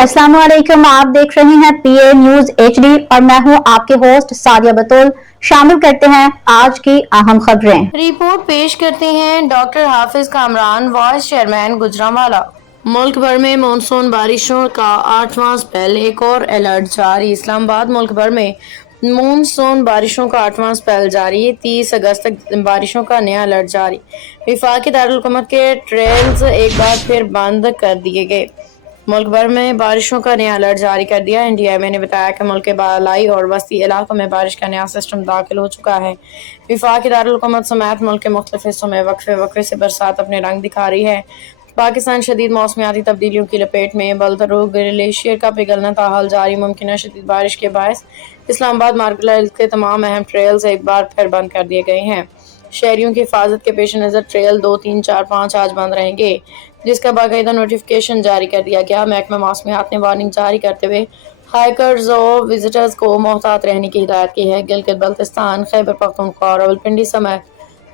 अस्सलाम वालेकुम। आप देख रहे हैं पीए न्यूज एचडी और मैं हूं आपके होस्ट सादिया बतूल। शामिल करते हैं आज की अहम खबरें। रिपोर्ट पेश करते हैं डॉक्टर हाफिज कामरान, वाइस चेयरमैन गुजरांवाला। मुल्क भर में मानसून बारिशों का 8वां स्पेल, एक और अलर्ट जारी। इस्लामाबाद मुल्क भर में मानसून बारिशों का 8वां स्पेल जारी। 30 अगस्त तक बारिशों का नया अलर्ट जारी। वफाकी दारुल-हुकूमत के ट्रेल्स एक बार फिर बंद कर दिए गए। मुल्क भर में बारिशों का नया अलर्ट जारी कर दिया। एनडीएमए ने बताया कि मुल्क के बालाई और वस्ती इलाकों में बारिश का नया सिस्टम दाखिल हो चुका है। वफाकी दारुल-हुकूमत समेत मुल्क के मुख्तलिफ हिस्सों में वक्फे से बरसात अपने रंग दिखा रही है। पाकिस्तान शदीद मौसमियाती तब्दीलियों की लपेट में। बलतरू ग्लेशियर का पिघलना ताहाल जारी। मुमकिन शदीद बारिश के बायस इस्लामाबाद मार्केट के तमाम अहम ट्रेल्स एक बार फिर बंद कर दिए गए हैं। शहरियों की हिफाजत के पेश नज़र ट्रेल 2, 3, 4, 5 आज बंद रहेंगे, जिसका बाकायदा नोटिफिकेशन जारी कर दिया गया। महकमा मौसमियात ने वार्निंग जारी करते हुए हाइकर्स और विजिटर्स को मोहतात रहने की हिदायत की है। गिलगित बल्तिस्तान, खैबर पख्तूनख्वा और रावलपिंडी समेत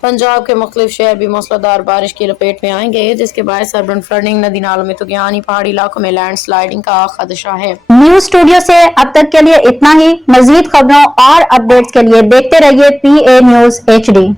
पंजाब के मुख्तलिफ शहर भी मूसलाधार बारिश की लपेट में आएंगे, जिसके बायस अर्बन फ्लडिंग, नदी नालों में तुगयानी, पहाड़ी इलाकों में लैंड स्लाइडिंग का खदशा है। न्यूज स्टूडियो से अब तक के लिए इतना ही। मजीद खबरों और अपडेट्स के लिए देखते रहिए पीए न्यूज एचडी।